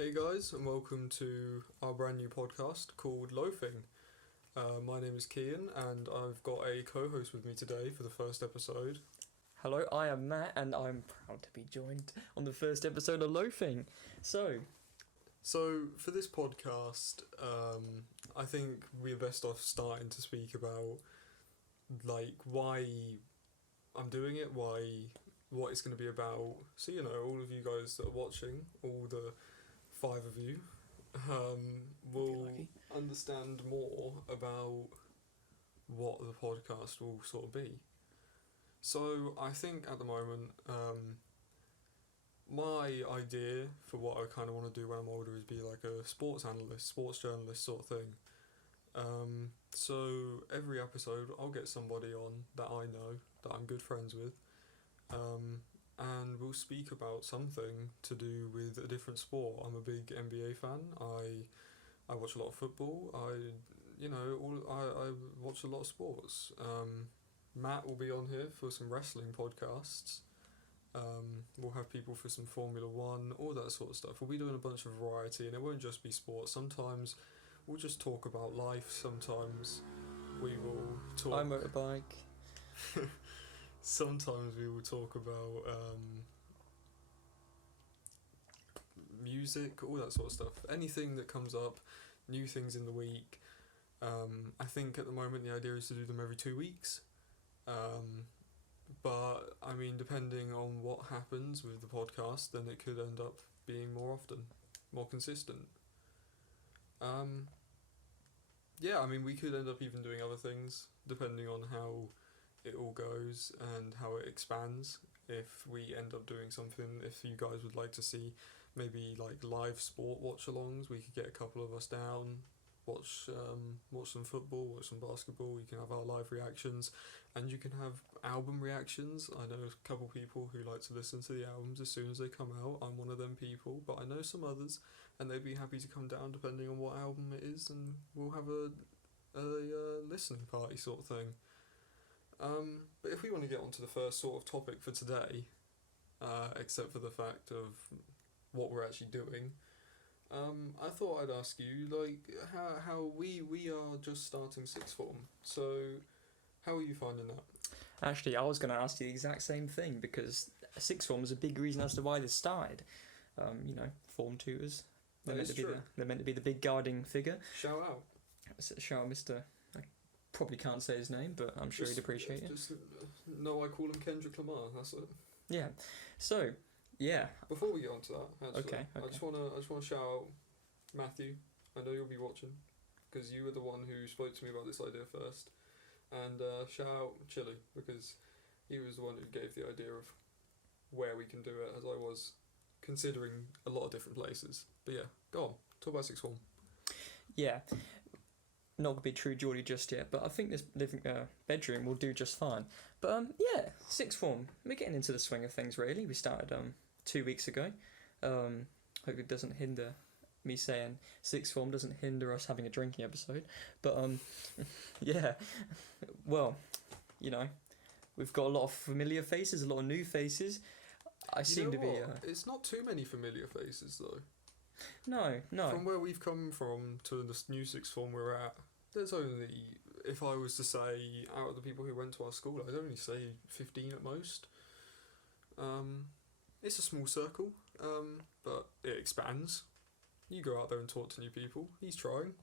Hey guys, and welcome to our brand new podcast called Loafing. My name is Kian, and I've got a co-host with me today for the first episode. Hello, I am Matt, and I'm proud to be joined on the first episode of Loafing. So For this podcast, I think we're best off starting to speak about why I'm doing it, what it's going to be about. So all of you guys that are watching, all the five of you, will understand more about what the podcast will sort of be. So I think at the moment, my idea for what I kind of want to do when I'm older is be like a sports analyst, sports journalist sort of thing. So every episode I'll get somebody on that I know, that I'm good friends with, and we'll speak about something to do with a different sport. I'm a big NBA fan. I watch a lot of football. I watch a lot of sports. Matt will be on here for some wrestling podcasts. We'll have people for some Formula One, all that sort of stuff. We'll be doing a bunch of variety, and it won't just be sports. Sometimes we'll just talk about life. Sometimes we will talk. I motorbike. Sometimes we will talk about music, all that sort of stuff. Anything that comes up, new things in the week. I think at the moment the idea is to do them every 2 weeks. But I mean, depending on what happens with the podcast, then it could end up being more often, more consistent. Yeah, I mean, we could end up even doing other things, depending on how it all goes and how it expands. If we end up doing something, if you guys would like to see maybe like live sport watch-alongs, we could get a couple of us down, watch some football, watch some basketball. You can have our live reactions, and you can have album reactions. I know a couple people who like to listen to the albums as soon as they come out. I'm one of them people, but I know some others, and they'd be happy to come down depending on what album it is, and we'll have a listening party sort of thing. But if we want to get onto the first sort of topic for today, except for the fact of what we're actually doing, I thought I'd ask you, how we are just starting sixth form. So, how are you finding that? Actually, I was going to ask you the exact same thing, because sixth form is a big reason as to why this started. Form tutors. They're meant to be the big guiding figure. Shout out. Shout out, Mr. I probably can't say his name, but I'm sure he'd appreciate it. No, I call him Kendrick Lamar. That's it. Yeah. So, yeah. Before we get on to that, actually, okay. I just wanna shout out Matthew. I know you'll be watching, because you were the one who spoke to me about this idea first. And shout out Chili, because he was the one who gave the idea of where we can do it, as I was considering a lot of different places. But yeah, go on, talk about sixth form. Yeah. Not gonna be true Geordie just yet, but I think this living bedroom will do just fine. But yeah, sixth form. We're getting into the swing of things really. We started 2 weeks ago. Hope it doesn't hinder me saying sixth form doesn't hinder us having a drinking episode. But yeah, well, we've got a lot of familiar faces, a lot of new faces. It's not too many familiar faces though. No. From where we've come from to the new sixth form we're at, there's only, if I was to say, out of the people who went to our school, I'd only say 15 at most. It's a small circle, but it expands. You go out there and talk to new people. He's trying.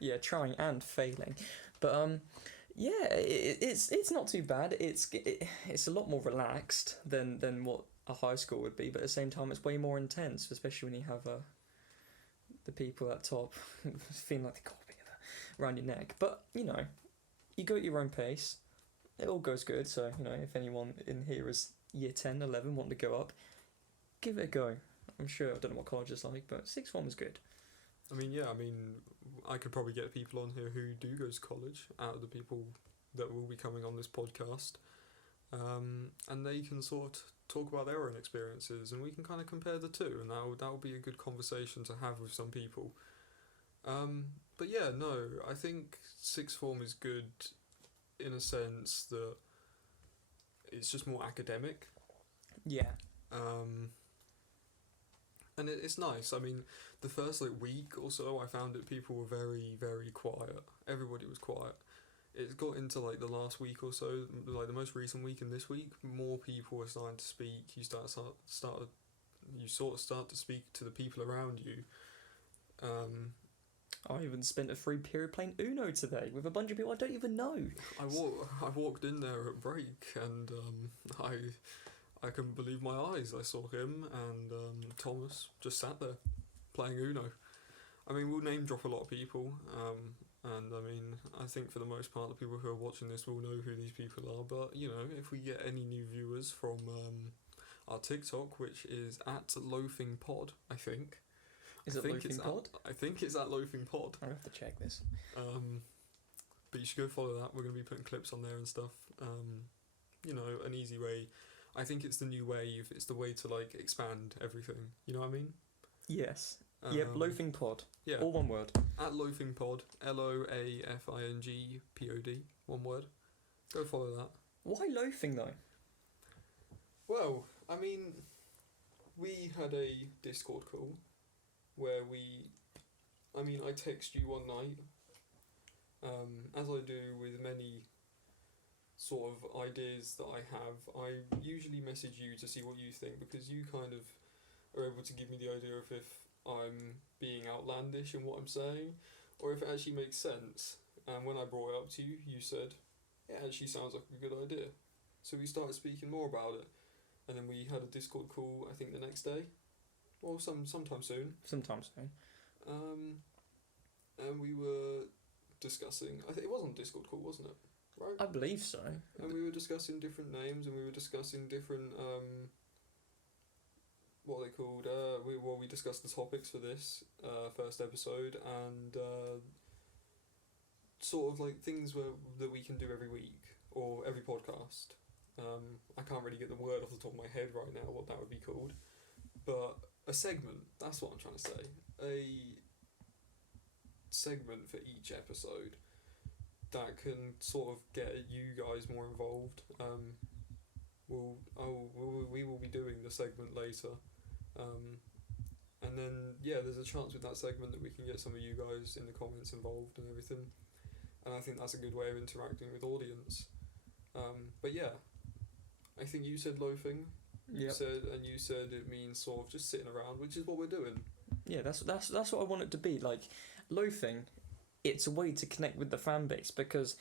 Yeah, trying and failing. But yeah, it's not too bad. It's a lot more relaxed than what a high school would be, but at the same time it's way more intense, especially when you have the people at top feeling like they got a bit around your neck. But you go at your own pace. It all goes good. So if anyone in here is year 10, 11, want to go up, give it a go. I'm sure, I don't know what college is like, but sixth form is good. I could probably get people on here who do go to college out of the people that will be coming on this podcast, and they can sort of talk about their own experiences, and we can kind of compare the two, and that will be a good conversation to have with some people. But yeah, no, I think sixth form is good in a sense that it's just more academic. Yeah. And it's nice. I mean, the first like week or so, I found that people were very, very quiet. Everybody was quiet. It got into like the last week or so, like the most recent week and this week, more people were starting to speak. You sort of start to speak to the people around you. I even spent a free period playing Uno today with a bunch of people I don't even know. I walked in there at break and I couldn't believe my eyes. I saw him and Thomas just sat there playing Uno. I mean, we'll name drop a lot of people, and I mean, I think for the most part, the people who are watching this will know who these people are. But you know, if we get any new viewers from our TikTok, which is at Loafing Pod, I think. Is it Loafing Pod? I think it's at Loafing Pod. I'll have to check this. But you should go follow that. We're going to be putting clips on there and stuff. You know, an easy way. I think it's the new wave. It's the way to like expand everything. You know what I mean? Yes. Yep. Loafing Pod. Yeah. All one word. At Loafing Pod. LOAFINGPOD. One word. Go follow that. Why loafing though? Well, I mean, we had a Discord call where I text you one night, as I do with many sort of ideas that I have. I usually message you to see what you think, because you kind of are able to give me the idea of if I'm being outlandish in what I'm saying, or if it actually makes sense. And when I brought it up to you, you said, yeah, it actually sounds like a good idea. So we started speaking more about it, and then we had a Discord call, I think the next day, or sometime soon. Sometime soon. And we were discussing, I think it was on Discord call, wasn't it? Right? I believe so. And we were discussing different names, and we were discussing different, what are they called? We discussed the topics for this first episode, and sort of like things that we can do every week, or every podcast. I can't really get the word off the top of my head right now, what that would be called. But a segment, that's what I'm trying to say. A segment for each episode that can sort of get you guys more involved. We will be doing the segment later. And then, yeah, there's a chance with that segment that we can get some of you guys in the comments involved and everything. And I think that's a good way of interacting with audience. But yeah, I think you said loafing. Yeah. You said it means sort of just sitting around, which is what we're doing. Yeah, that's what I want it to be. Like, loafing, it's a way to connect with the fan base, because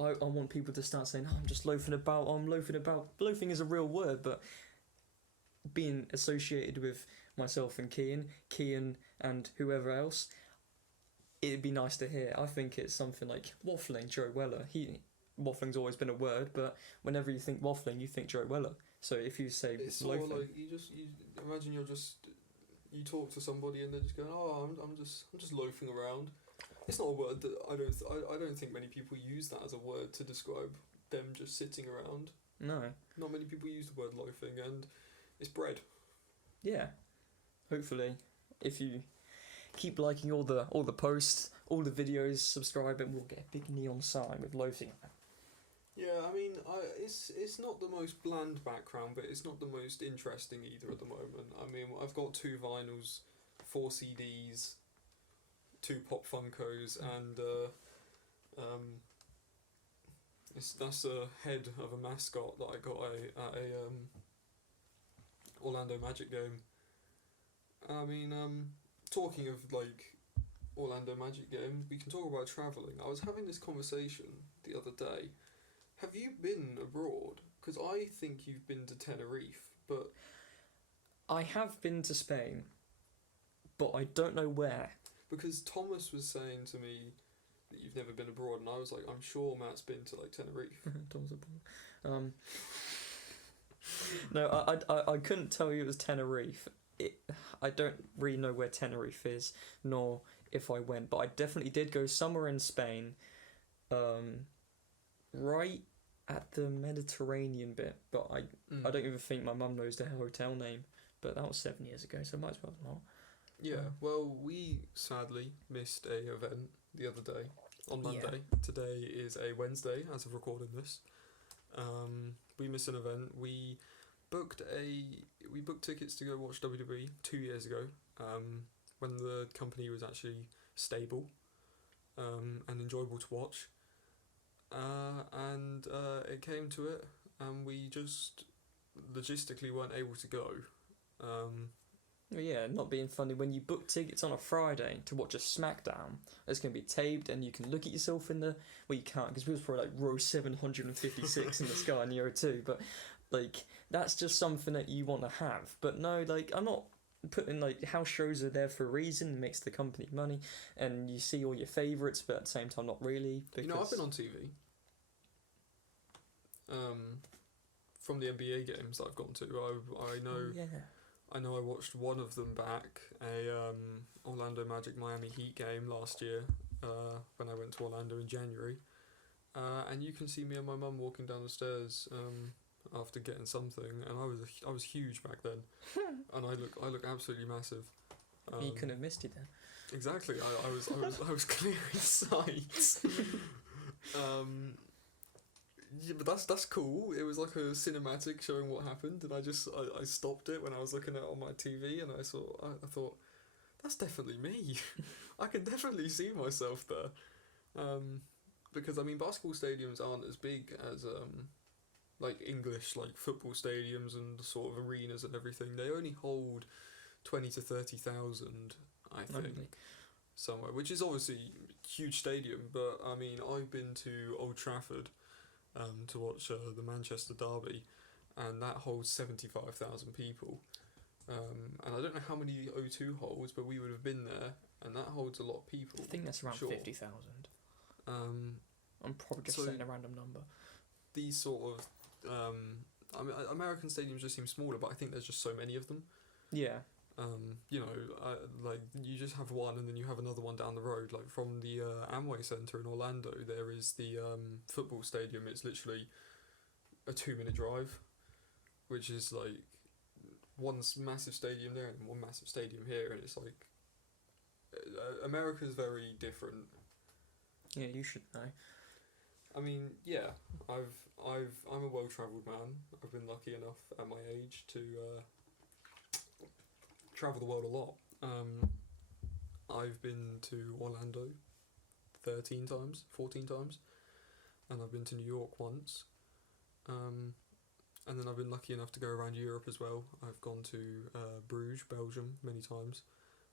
I want people to start saying, oh, I'm just loafing about, I'm loafing about. Loafing is a real word, but being associated with myself and Kian and whoever else, it'd be nice to hear. I think it's something like waffling, Joe Weller. Waffling's always been a word, but whenever you think waffling, you think Joe Weller. So if you say it's sort loafing, of like you imagine you talk to somebody and they're just going, oh, I'm just loafing around. It's not a word that I don't think many people use that as a word to describe them just sitting around. No. Not many people use the word loafing, and it's bread. Yeah. Hopefully, if you keep liking all the posts, all the videos, subscribe, and we'll get a big neon sign with loafing. Yeah, I mean, it's not the most bland background, but it's not the most interesting either at the moment. I mean, I've got 2 vinyls, 4 CDs, 2 Pop Funkos, and that's a head of a mascot that I got at a Orlando Magic game. I mean, talking of like Orlando Magic games, we can talk about travelling. I was having this conversation the other day. Have you been abroad? Because I think you've been to Tenerife, but I have been to Spain, but I don't know where. Because Thomas was saying to me that you've never been abroad, and I was like, I'm sure Matt's been to like Tenerife. Thomas No, I couldn't tell you it was Tenerife. I don't really know where Tenerife is, nor if I went, but I definitely did go somewhere in Spain, right at the Mediterranean bit, but I don't even think my mum knows the hotel name, but that was 7 years ago, so might as well not. Yeah, well, we sadly missed a event the other day, on Monday. Yeah. Today is a Wednesday, as of recording this. We missed an event. We we booked tickets to go watch WWE 2 years ago, when the company was actually stable, and enjoyable to watch. And it came to it, and we just logistically weren't able to go. Well, yeah, not being funny. When you book tickets on a Friday to watch a SmackDown, it's going to be taped and you can look at yourself in the... Well, you can't because we was probably like row 756 in the Sky in Euro 2, but like that's just something that you want to have. But no, like I'm not putting like house shows are there for a reason, it makes the company money, and you see all your favourites, but at the same time not really. Because... I've been on TV. From the NBA games that I've gone to, I know. Oh, yeah. I know I watched one of them back, a Orlando Magic Miami Heat game last year, when I went to Orlando in January, and you can see me and my mum walking down the stairs after getting something, and I was huge back then, and I look absolutely massive. You couldn't have missed it then. Exactly, I was clear in sight. Yeah, but that's cool. It was like a cinematic showing what happened, and I stopped it when I was looking at it on my TV, and I thought that's definitely me. I can definitely see myself there, because I mean basketball stadiums aren't as big as like English like football stadiums and sort of arenas and everything. They only hold 20 to 30,000, I think. Only. Somewhere, which is obviously a huge stadium, but I mean I've been to Old Trafford to watch the Manchester derby, and that holds 75,000 people. And I don't know how many O2 holds, but we would have been there, and that holds a lot of people. I think that's around sure. 50,000. I'm probably just saying a random number. These sort of, I mean, American stadiums just seem smaller, but I think there's just so many of them. Yeah. Like you just have one and then you have another one down the road. Like from the Amway Centre in Orlando, there is the football stadium. It's literally a 2-minute drive, which is like one massive stadium there and one massive stadium here, and it's like America's very different. Yeah, you should know. I mean, yeah, I'm a well-travelled man. I've been lucky enough at my age to travel the world a lot. I've been to Orlando 13 times, 14 times, and I've been to New York once. And then I've been lucky enough to go around Europe as well. I've gone to Bruges, Belgium, many times.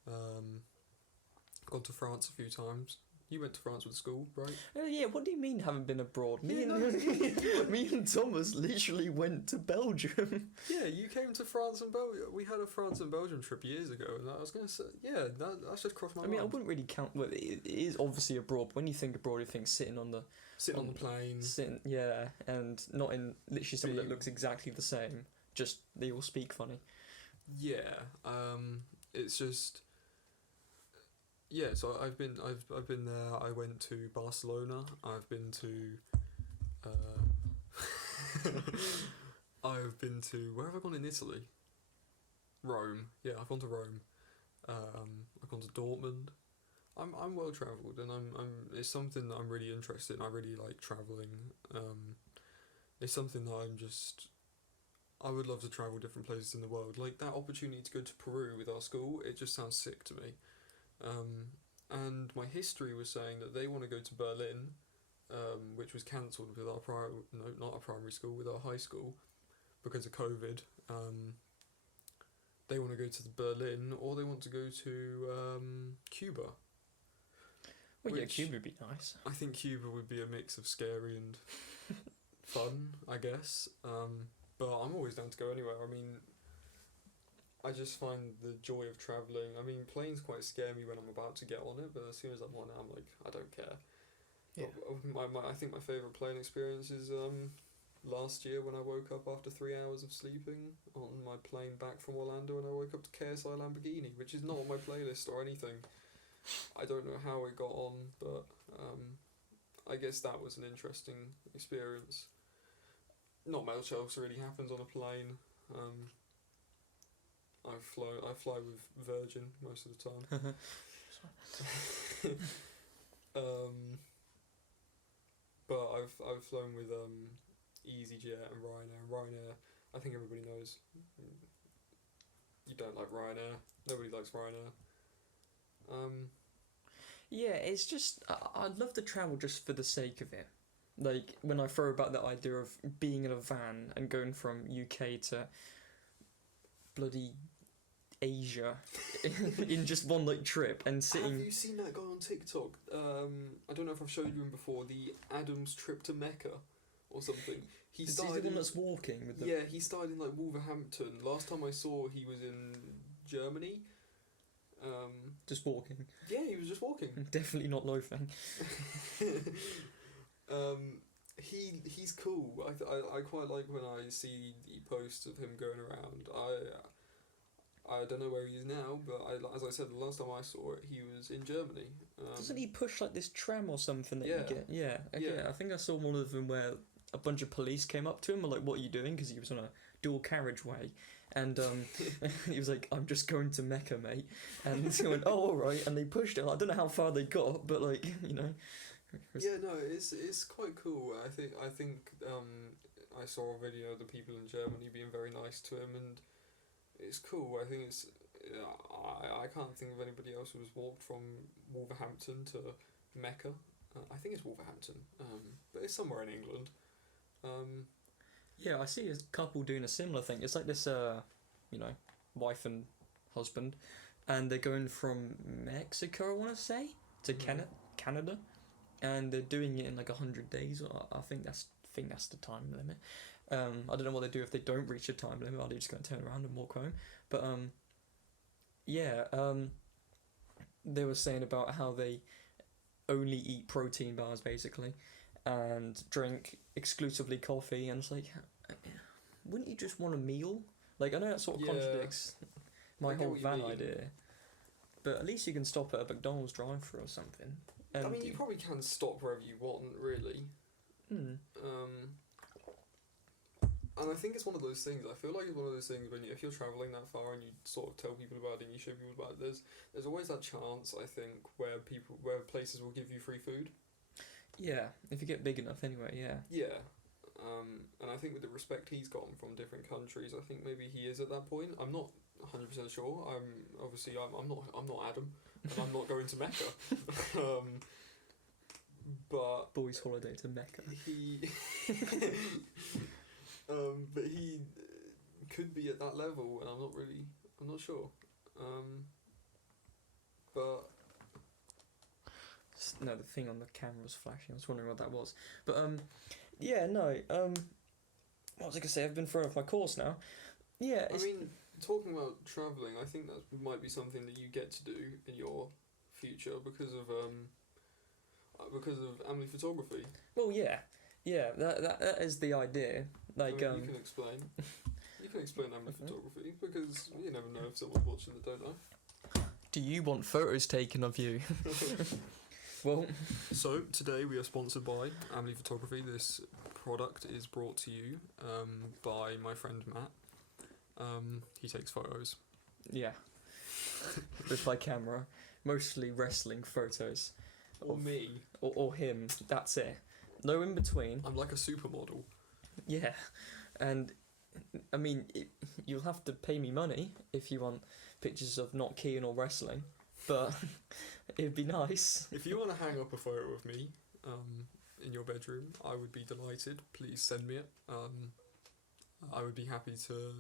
Gone to France a few times. You went to France with school, right? Yeah, what do you mean haven't been abroad? Me Yeah, me and Thomas literally went to Belgium. Yeah, you came to France and Belgium. We had a France and Belgium trip years ago, and I was going to say, yeah, that's just crossed my mind. I mean, I wouldn't really count... Well, it is obviously abroad. When you think abroad, you think sitting on the... Sitting on the plane. Yeah, and not in literally someone that looks exactly the same. Just they all speak funny. Yeah, it's just... Yeah, so I've been there. I went to Barcelona. I've been to I've been to... Where have I gone in Italy? Rome. Yeah, I've gone to Rome. I've gone to Dortmund. I'm well travelled, and it's something that I'm really interested in. I really like travelling. It's something that I would love to travel different places in the world. Like that opportunity to go to Peru with our school, it just sounds sick to me. And my history was saying that they want to go to Berlin, which was cancelled with our not our primary school, with our high school, because of COVID. They want to go to Berlin, or they want to go to Cuba. Well, yeah, Cuba would be nice. I think Cuba would be a mix of scary and fun, I guess. But I'm always down to go anywhere. I mean, I just find the joy of travelling. I mean, planes quite scare me when I'm about to get on it, but as soon as I'm on it, I'm like, I don't care. Yeah. I think my favourite plane experience is last year when I woke up after 3 hours of sleeping on my plane back from Orlando, and I woke up to KSI Lamborghini, which is not on my playlist or anything. I don't know how it got on, but I guess that was an interesting experience. Not much else really happens on a plane. I fly with Virgin most of the time. But I've flown with EasyJet and Ryanair. And Ryanair, I think everybody knows you don't like Ryanair. Nobody likes Ryanair. Yeah, it's just I'd love to travel just for the sake of it. Like when I throw about that idea of being in a van and going from UK to bloody Asia in just one like trip and sitting. Have you seen that guy on TikTok? I don't know if I've showed you him before. The Adam's trip to Mecca, or something. He Is started he the one that's walking with the? Yeah, he started in like Wolverhampton. Last time I saw, he was in Germany. Just walking. Yeah, he was just walking. Definitely not loafing. He's cool. I quite like when I see the posts of him going around. I don't know where he is now, but as I said, the last time I saw it, he was in Germany. Doesn't he push like this tram or something that Yeah. you get? Yeah, okay. Yeah. I think I saw one of them where a bunch of police came up to him and like, "What are you doing?" Because he was on a dual carriageway, and he was like, "I'm just going to Mecca, mate." And he went, "Oh, all right." And they pushed him. I don't know how far they got, but like, you know. Yeah, no, it's quite cool. I think I saw a video of the people in Germany being very nice to him, and it's cool. I think it's I can't think of anybody else who has walked from Wolverhampton to Mecca. I think it's Wolverhampton, but it's somewhere in England. Yeah, I see a couple doing a similar thing. It's like this, you know, wife and husband, and they're going from Mexico, I want to say, to Canada, and they're doing it in like 100 days. Or I think that's the time limit. I don't know what they do if they don't reach the time limit. Are they just going to turn around and walk home? But yeah, they were saying about how they only eat protein bars basically, and drink exclusively coffee, and it's like, wouldn't you just want a meal? Like, I know that sort of contradicts my I get whole what you van mean. idea, but at least you can stop at a McDonald's drive-thru or something. And I mean, you probably can stop wherever you want, really. And I think it's one of those things. I feel like it's one of those things when if you're traveling that far and you sort of tell people about it and you show people about it, there's always that chance, I think, where places will give you free food. Yeah, if you get big enough, anyway. Yeah. Yeah. And I think with the respect he's gotten from different countries, I think maybe he is at that point. I'm not 100% sure. I'm not Adam, and I'm not going to Mecca. But Boys' holiday to Mecca. But he could be at that level, and I'm not sure. But no, the thing on the camera was flashing. I was wondering what that was. But yeah, no. What was I gonna say? I've been thrown off my course now. Yeah. I mean, talking about travelling, I think that might be something that you get to do in your future because of Emily photography. Well, yeah. That is the idea. Like, I mean, you can explain. You can explain Emily photography because you never know if someone's watching that don't know. Do you want photos taken of you? Well, so today we are sponsored by Emily Photography. This product is brought to you by my friend Matt. He takes photos. yeah. Just by camera, mostly wrestling photos. Or me. Or him. That's it. No in between. I'm like a supermodel. Yeah, and I mean, you'll have to pay me money if you want pictures of not keying or wrestling, but it'd be nice. If you want to hang up a photo of me in your bedroom, I would be delighted. Please send me it. I would be happy to.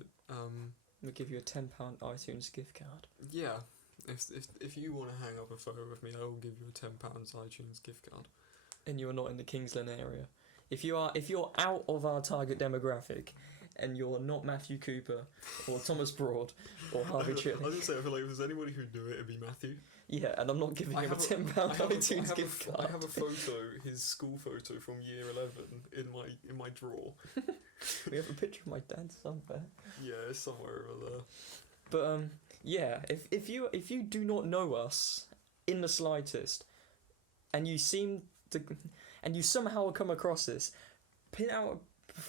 We'll give you a £10 iTunes gift card. Yeah, if you want to hang up a photo of me, I will give you a £10 iTunes gift card. And you're not in the Kingsland area. If you're out of our target demographic, and you're not Matthew Cooper or Thomas Broad or Harvey Chilling. I was gonna say, I feel like if there's anybody who'd do it, it'd be Matthew. Yeah, and I'm not giving him a £10 iTunes gift card. I have a photo, his school photo from year 11 in my drawer. We have a picture of my dad somewhere. Yeah, it's somewhere over there. But yeah, if you do not know us in the slightest, and you somehow come across this, pin out.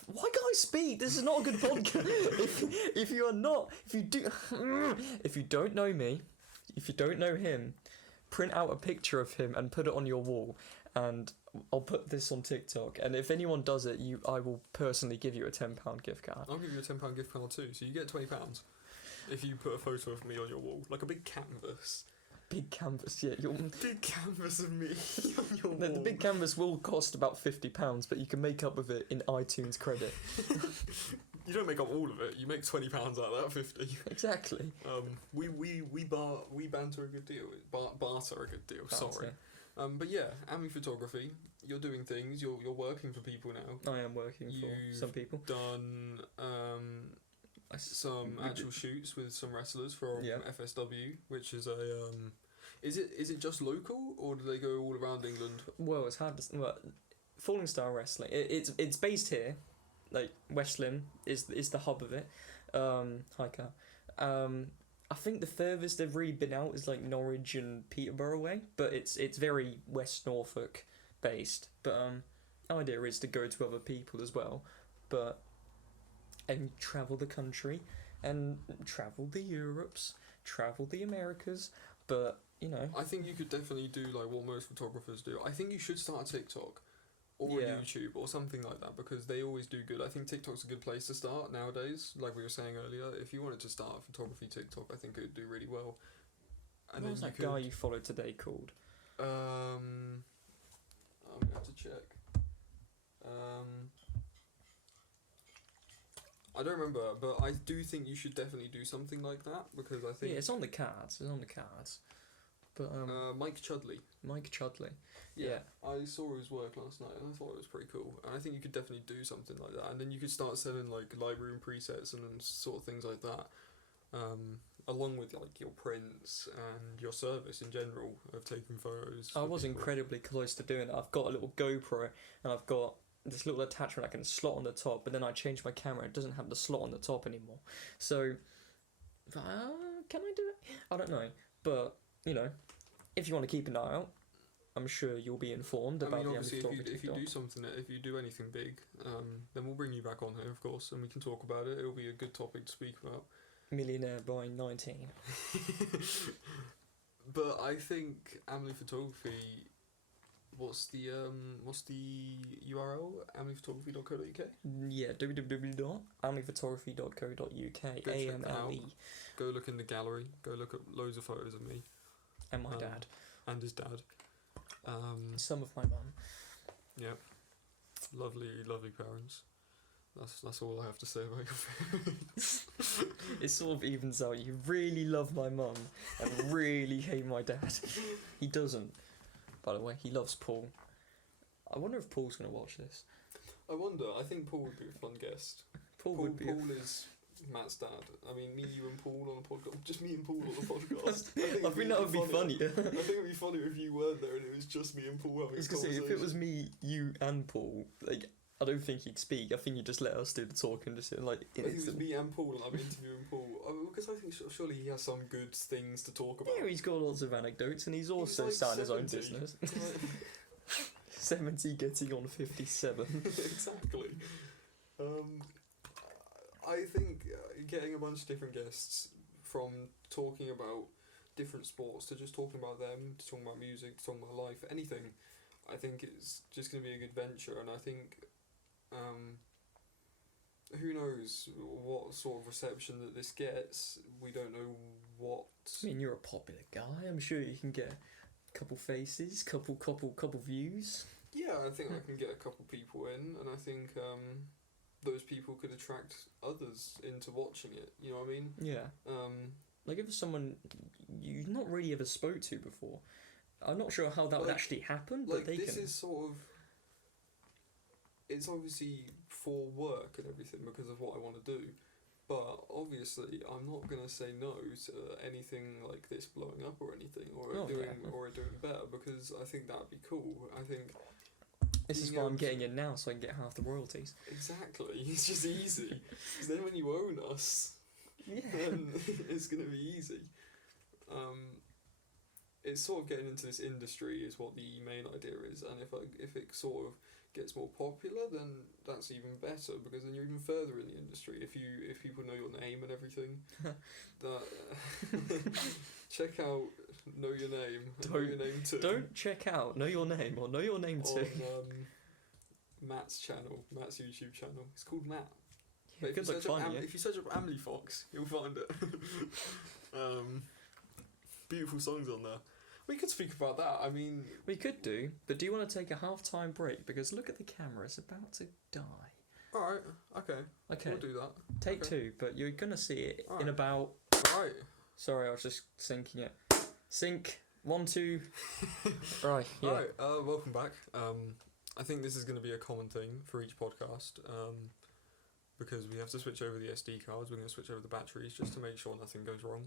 Why can't I speak? This is not a good podcast. if you don't know me, if you don't know him, print out a picture of him and put it on your wall, and I'll put this on TikTok. And if anyone does it, I will personally give you a £10 gift card. I'll give you a £10 gift card too, so you get £20 if you put a photo of me on your wall, like a big canvas. Big canvas, yeah. Big canvas of me on your wall. The big canvas will cost about £50, but you can make up with it in iTunes credit. You don't make up all of it. You make £20 out of that 50. Exactly. We banter a good deal. Barter a good deal. Barter. Sorry. But yeah, Ami Photography. You're doing things. You're working for people now. I am working for some people. Done some actual shoots with some wrestlers from FSW, which is a is it just local, or do they go all around England? Well, it's hard to. Well, Falling Star Wrestling. It's based here. Like West Lynn is the hub of it. Hi, Carl. I think the furthest they've really been out is like Norwich and Peterborough way, but it's very West Norfolk based. But the idea is to go to other people as well, and travel the country, and travel the Europes, travel the Americas. But I think you could definitely do like what most photographers do. I think you should start a TikTok or YouTube or something like that, because they always do good. I think TikTok's a good place to start nowadays. Like we were saying earlier, if you wanted to start a photography TikTok, I think it would do really well. And what was that guy you followed today called? I'm gonna have to check. I don't remember, but I do think you should definitely do something like that, because I think it's on the cards. But Mike Chudley. Mike Chudley. Yeah, I saw his work last night and I thought it was pretty cool. And I think you could definitely do something like that. And then you could start selling like Lightroom presets and sort of things like that, along with like your prints and your service in general of taking photos. I was incredibly close to doing it. I've got a little GoPro and I've got this little attachment I can slot on the top, but then I changed my camera. It doesn't have the slot on the top anymore. So, can I do it? I don't know. But, if you want to keep an eye out, I'm sure you'll be informed about the obviously, if you do something, if you do anything big, then we'll bring you back on here, of course, and we can talk about it. It'll be a good topic to speak about. Millionaire by 19. But I think Amley Photography. What's the URL? amleyphotography.co.uk? Yeah, www.amleyphotography.co.uk. AMLE. Go look in the gallery. Go look at loads of photos of me. And my dad. And his dad. Some of my mum. Yeah. Lovely, lovely parents. That's all I have to say about your parents. It sort of evens out. You really love my mum and really hate my dad. He doesn't. By the way, he loves Paul. I wonder if Paul's going to watch this. I wonder. I think Paul would be a fun guest. Paul is Matt's dad. I mean, me, you and Paul on a podcast. Just me and Paul on a podcast. I think that would be funny. I think it would be funnier if you weren't there and it was just me and Paul having a conversation. If it was me, you and Paul, like, I don't think he'd speak. I think he'd just let us do the talk and just like. I think it was me and Paul, and I'm interviewing Paul because I think surely he has some good things to talk about. Yeah, he's got lots of anecdotes, and he's also starting his own business. 70 getting on 57. Exactly. I think getting a bunch of different guests, from talking about different sports to just talking about them, to talking about music, to talking about life, anything, I think it's just going to be a good venture. And I think who knows what sort of reception that this gets. We don't know what. I mean, you're a popular guy. I'm sure you can get a couple faces, couple views. Yeah, I think I can get a couple people in, and I think those people could attract others into watching it. You know what I mean? Yeah. Like if someone you've not really ever spoke to before, I'm not sure how that would actually happen. But this is sort of. It's obviously for work and everything because of what I want to do, but obviously I'm not gonna say no to anything like this blowing up or anything, or doing better, because I think that'd be cool. I think this is why I'm getting in now, so I can get half the royalties. Exactly, it's just easy. Because then when you own us, then it's gonna be easy. It's sort of getting into this industry is what the main idea is, and if it sort of gets more popular, then that's even better, because then you're even further in the industry if people know your name and everything. Check out Know Your Name. And Know Don't- Your Name 2. Don't check out Know Your Name or Know Your Name on too. Matt's channel, Matt's YouTube channel. It's called Matt. Yeah, But good luck finding it. if you search up Emily Fox, you'll find it. Beautiful songs on there. We could speak about that. I mean, We could do, but do you want to take a half-time break? Because look at the camera, it's about to die. all right, okay, Okay, we'll do that. take okay. 2, but you're gonna see it in Alright. about... All right. Sorry, I was just syncing it. Sync, 1, 2... Right, yeah. All right. Welcome back. I think this is going to be a common thing for each podcast. Because we have to switch over the SD cards, we're going to switch over the batteries just to make sure nothing goes wrong.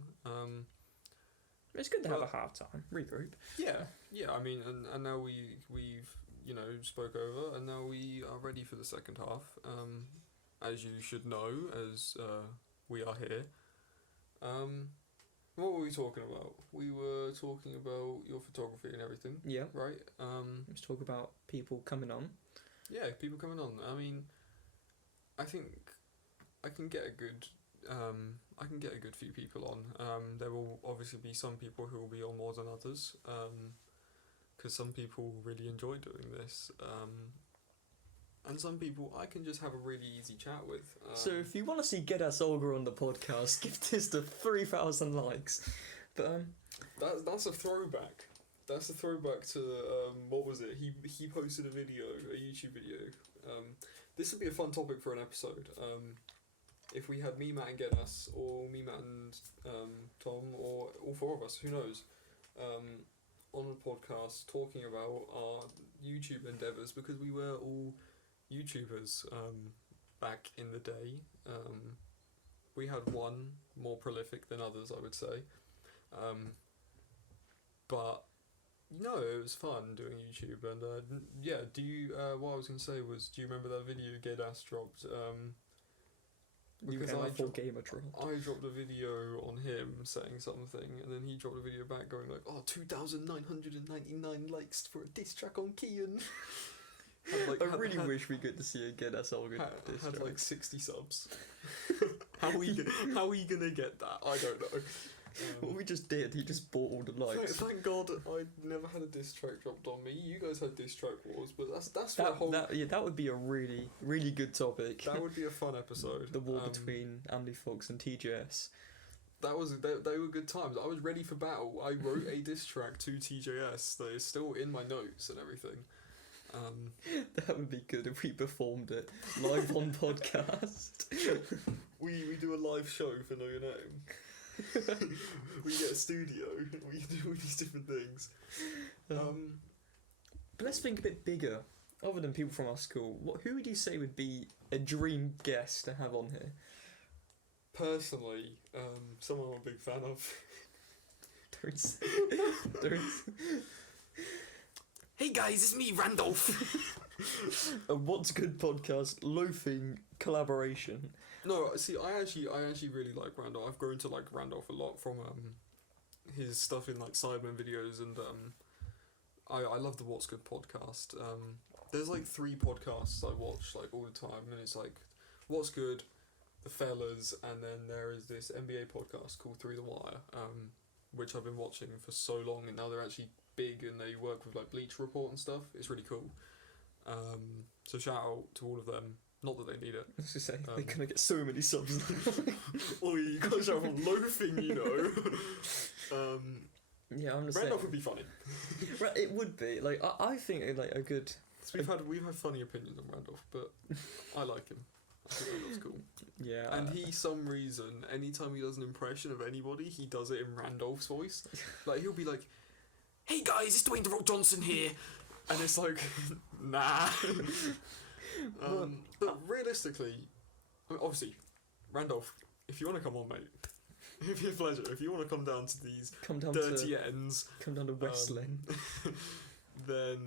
It's good to have a well- half-time, regroup. Yeah. I mean, and now we've spoke over, and now we are ready for the second half. As you should know, as we are here. What were we talking about? We were talking about your photography and everything, Yeah, right? let's talk about people coming on. Yeah, people coming on. I mean, I think I can get a good few people on. There will obviously be some people who will be on more than others, because some people really enjoy doing this, and some people I can just have a really easy chat with. So if you want to see Get Us Olga on the podcast, give this to 3,000 likes. But that's a throwback. That's a throwback to what was it? He posted a YouTube video. This would be a fun topic for an episode. If we had me, Matt, and Genas, or me, Matt, and Tom, or all 4 of us, who knows, on a podcast talking about our YouTube endeavours, because we were all YouTubers back in the day. We had one more prolific than others, I would say. But no, it was fun doing YouTube, and yeah. Do you? What I was gonna say was, do you remember that video Gedas dropped? you Because have I a full dropped- gamer troll. I dropped a video on him saying something, and then he dropped a video back going like, "Oh, 2,999 likes for a diss track on Kian." I really wish we could see a Get Us Olga diss had track. like 60 subs. How are you gonna get that? I don't know. What we just did, he just bought all the likes. Thank God I never had a diss track dropped on me. You guys had diss track wars, but that's what whole That would be a really, really good topic. that would be a fun episode. The war between Emily Fox and TJS. They were good times. I was ready for battle. I wrote a diss track to TJS that is still in my notes and everything. That would be good if we performed it live on podcast. We do a live show for Know Your Name. We get a studio. We do all these different things. But let's think a bit bigger. Other than people from our school, who would you say would be a dream guest to have on here? Personally, someone I'm a big fan of. Don't. Hey guys, it's me, Randolph. A What's Good podcast loafing collaboration. No, see, I actually really like Randolph. I've grown to like Randolph a lot from his stuff in like Cyberman videos, and I love the What's Good podcast. There's like 3 podcasts I watch like all the time, and it's like What's Good, The Fellas, and then there is this NBA podcast called Through the Wire, which I've been watching for so long, and now they're actually big and they work with like Bleacher Report and stuff. It's really cool. So shout out to all of them. Not that they need it. I was gonna say they're gonna get so many subs. Oh, you guys shout out from Loafing, you know. Yeah, I'm just Randolph saying. would be funny. Right, it would be like I think like a good. So we've had funny opinions on Randolph, but I like him. I think Randolph's cool. Yeah. And he, some reason, anytime he does an impression of anybody, he does it in Randolph's voice. Like he'll be like, "Hey guys, it's Dwayne The Rock Johnson here," and it's like, nah. But realistically, I mean, obviously, Randolph, if you want to come on, mate, it'd be a pleasure. If you want to come down to these dirty ends, come down to Westland. then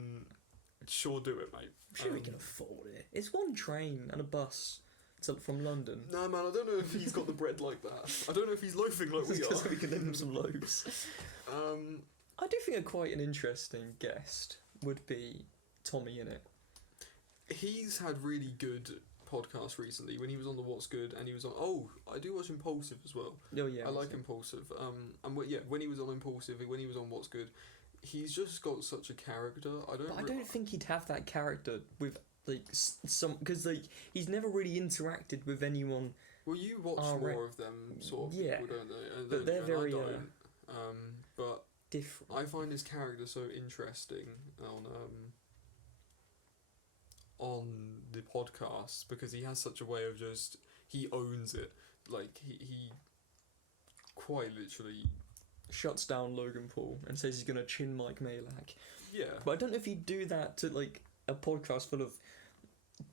sure do it, mate. I'm sure we can afford it. It's one train and a bus from London. No, man, I don't know if he's got the bread like that. I don't know if he's loafing like we Because are. we can lend him some loaves. I do think quite an interesting guest would be Tommy, innit? He's had really good podcasts recently when he was on the What's Good, and he was on. Oh, I do watch Impulsive as well. Oh yeah, I like so. Impulsive. When he was on Impulsive, when he was on What's Good, he's just got such a character. But I don't think he'd have that character with like some because like he's never really interacted with anyone. Well, you watch more of them sort of yeah, people, don't they? And but they're very I don't. But different. I find his character so interesting on the podcast because he has such a way of just he owns it. Like he quite literally Shuts down Logan Paul and says he's gonna chin Mike Malak. yeah. But I don't know if he'd do that to like a podcast full of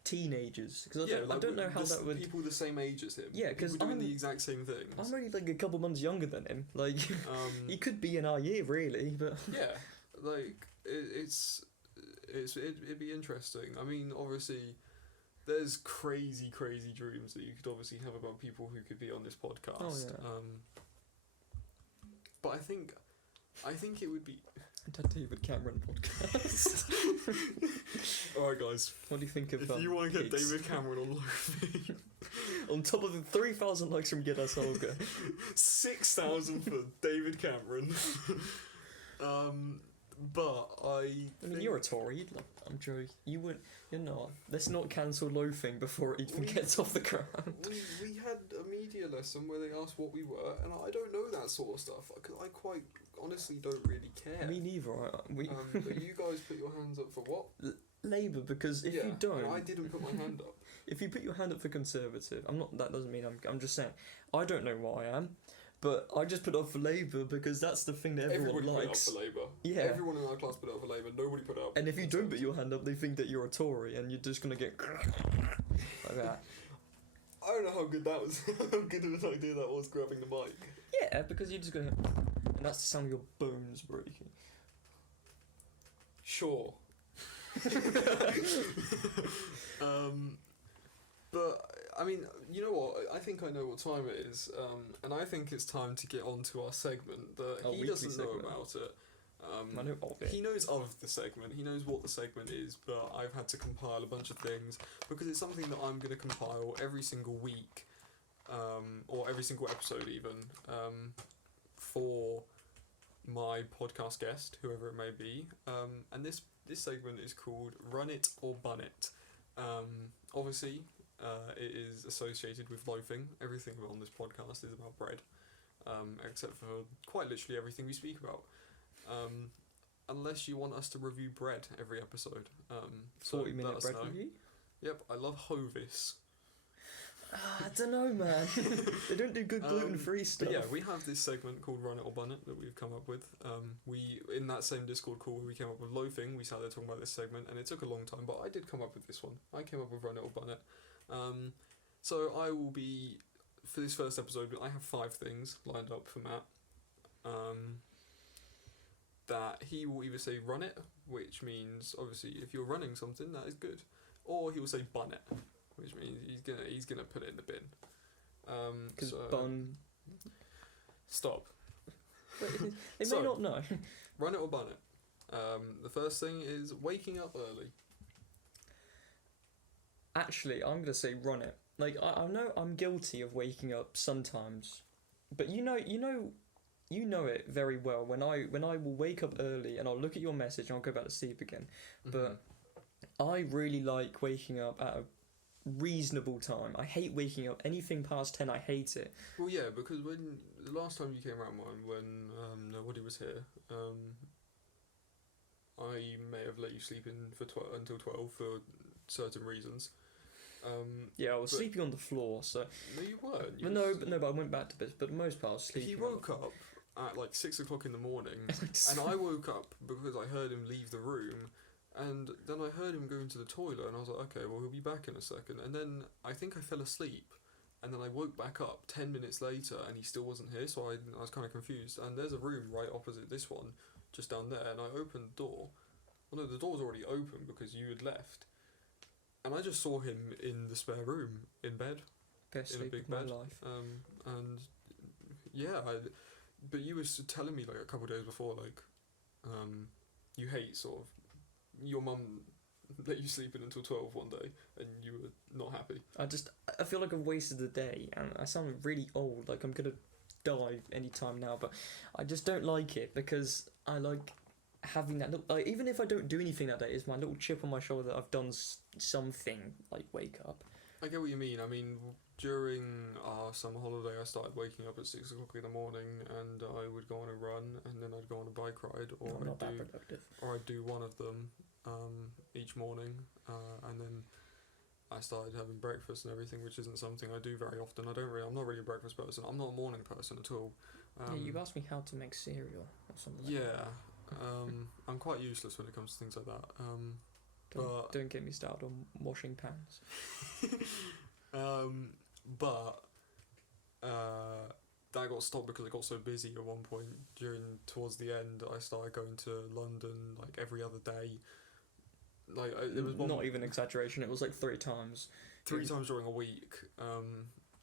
teenagers because I don't know how that would. People the same age as him. Yeah, because people doing the exact same things. I'm only like a couple months younger than him. Like he could be in our year really, but yeah, like it'd be interesting. I mean, obviously, there's crazy dreams that you could obviously have about people who could be on this podcast. Oh, yeah. But I think it would be. That David Cameron podcast. Alright, guys. What do you think of if you want to get gigs? David Cameron on Loafing, on top of the 3,000 likes from Get Us Olga, 6,000 for David Cameron. But I mean, you're a Tory. I'm joking. You would. You're not. Let's not cancel Loafing before it even gets off the ground. We had a media lesson where they asked what we were, and I don't know that sort of stuff. I quite honestly don't really care. Me neither. But you guys put your hands up for what? Labour, because if you don't, and I didn't put my hand up. If you put your hand up for Conservative, I'm not. That doesn't mean I'm just saying. I don't know what I am, but I just put up for Labour because that's the thing that everyone Everybody likes. put up for Labour. Yeah. Everyone in our class put up for Labour. Nobody put up. And if you don't put your hand up, they think that you're a Tory and you're just gonna get like that. I don't know how good that was. How good of an idea that was grabbing the mic. Yeah, because you're just gonna, and that's the sound of your bones breaking. Sure. But I mean, you know what? I think I know what time it is, and I think it's time to get on to our segment that he doesn't know about it. I know of it. He knows of the segment. He knows what the segment is, but I've had to compile a bunch of things because it's something that I'm going to compile every single week, or every single episode even, for my podcast guest, whoever it may be. And this segment is called Run It or Bun It. Obviously, it is associated with loafing. Everything on this podcast is about bread, except for quite literally everything we speak about. Unless you want us to review bread every episode. 40-minute bread review? Yep, I love Hovis. I don't know, man. They don't do good gluten-free stuff. But yeah, we have this segment called Run It or Bun It that we've come up with. We in that same Discord call where we came up with Loafing, we sat there talking about this segment, and it took a long time, but I did come up with this one. I came up with Run It or Bun It. So I will be, for this first episode, I have 5 things lined up for Matt. That he will either say run it, which means obviously if you're running something that is good, or he will say bun it, which means he's gonna put it in the bin. Because bun. Stop. They may not know. Run it or bun it. The first thing is waking up early. Actually, I'm gonna say run it. Like I know I'm guilty of waking up sometimes, but you know it very well when I will wake up early and I'll look at your message and I'll go back to sleep again. Mm-hmm. But I really like waking up at a reasonable time. I hate waking up anything past 10. I hate it. Well, yeah, because when the last time you came around mine, when nobody was here, I may have let you sleep in until 12 for certain reasons. Yeah, I was sleeping on the floor, so. No, you weren't. But I went back to bed. But most part, I was sleeping. He woke up at like 6 o'clock in the morning, and I woke up because I heard him leave the room, and then I heard him go into the toilet, and I was like, okay, well he'll be back in a second, and then I think I fell asleep, and then I woke back up 10 minutes later, and he still wasn't here, so I was kind of confused, and there's a room right opposite this one, just down there, and I opened the door. Well, no, the door was already open because you had left. And I just saw him in the spare room, in bed, Best in a sleep big of my bed. life. And yeah, but you were telling me like a couple of days before, like, you hate sort of, your mum let you sleep in until 12 one day, and you were not happy. I feel like I've wasted the day, and I sound really old, like I'm gonna die any time now, but I just don't like it because I like having that little, like, even if I don't do anything that day, it's my little chip on my shoulder that I've done something, like wake up. I get what you mean. I mean, during our summer holiday, I started waking up at 6 o'clock in the morning, and I would go on a run, and then I'd go on a bike ride, or I'm not that productive. I'd do one of them each morning, and then I started having breakfast and everything, which isn't something I do very often. I'm not really a breakfast person. I'm not a morning person at all. Yeah, you asked me how to make cereal or something. Yeah, I'm quite useless when it comes to things like that. Don't get me started on washing pans. But that got stopped because it got so busy at one point. Towards the end, I started going to London like every other day. Like it was not even exaggeration. It was like 3 times. 3 times during a week.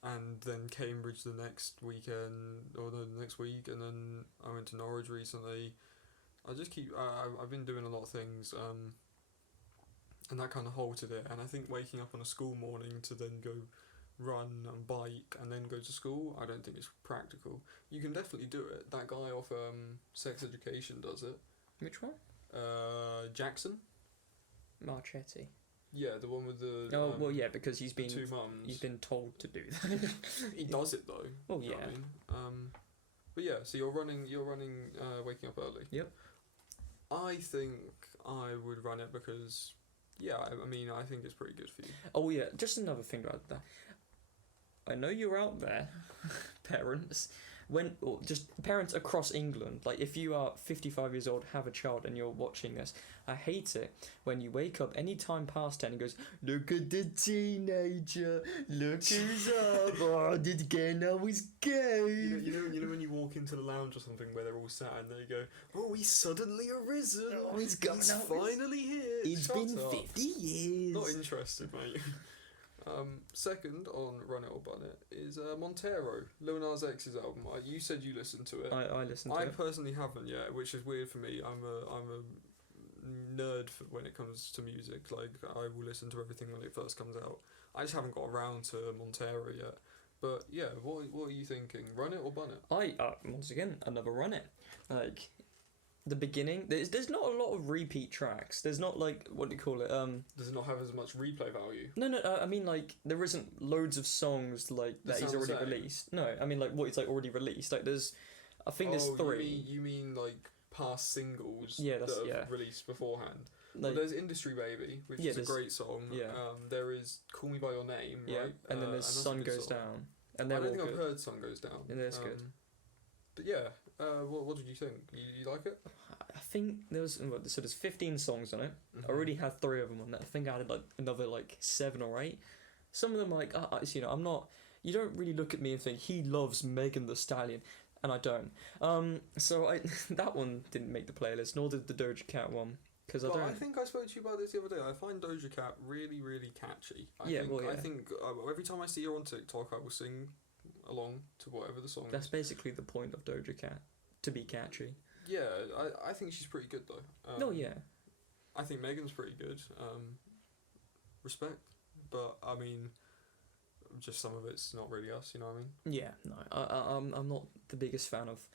And then Cambridge the next weekend, or no, the next week, and then I went to Norwich recently. I've been doing a lot of things, and that kind of halted it. And I think waking up on a school morning to then go run and bike and then go to school, I don't think it's practical. You can definitely do it. That guy off Sex Education does it. Which one? Jackson. Marchetti. Yeah, the one with the. Oh well, yeah, because he's been 2 mums. He's been told to do that. He does it though. Oh you know yeah. what I mean? But yeah, so you're running, waking up early. Yep. I think I would run it because, yeah, I mean, I think it's pretty good for you. Oh yeah, just another thing about that. I know you're out there, parents. Or just parents across England, like if you are 55 years old, have a child, and you're watching this, I hate it when you wake up any time past 10 and goes, look at the teenager, look who's up, oh, did gay now he's gay. You know when you walk into the lounge or something where they're all sat and they go, oh, he's suddenly arisen, Oh, he's finally here. It's Shut been up. 50 years. Not interested, mate. Second on Run It or Bun It is Montero, Lil Nas X's album. You said you listened to it. I listened to I it. personally haven't yet, which is weird for me. I'm a nerd when it comes to music. Like, I will listen to everything when it first comes out. I just haven't got around to Montero yet. But yeah, what are you thinking? Run It or Bun It? Once again, another Run It. Like, the beginning, there's not a lot of repeat tracks. There's not, like, what do you call it? Does it not have as much replay value? No, I mean, like, there isn't loads of songs, like, that he's already released. No, I mean, like, what he's, like, already released. Like, I think there's 3. You mean, like, past singles that have released beforehand? Like, well, there's Industry Baby, which is a great song. Yeah. There is Call Me By Your Name, right? And then there's Sun Goes Down. And I they're don't all think good. I've heard Sun Goes Down. And that's good. But yeah, what did you think? You like it? I think there's 15 songs on it. Mm-hmm. I already had 3 of them on there. I think I added like another 7 or 8. Some of them I'm not. You don't really look at me and think he loves Megan Thee Stallion, and I don't. So that one didn't make the playlist, nor did the Doja Cat one, because I don't. I think I spoke to you about this the other day. I find Doja Cat really, really catchy. I think every time I see her on TikTok, I will sing along to whatever the song. That's is. basically the point of Doja Cat, to be catchy. Yeah, I think she's pretty good though. No, yeah. I think Megan's pretty good. Respect, but I mean, just some of it's not really us. You know what I mean? Yeah, no, I'm not the biggest fan of.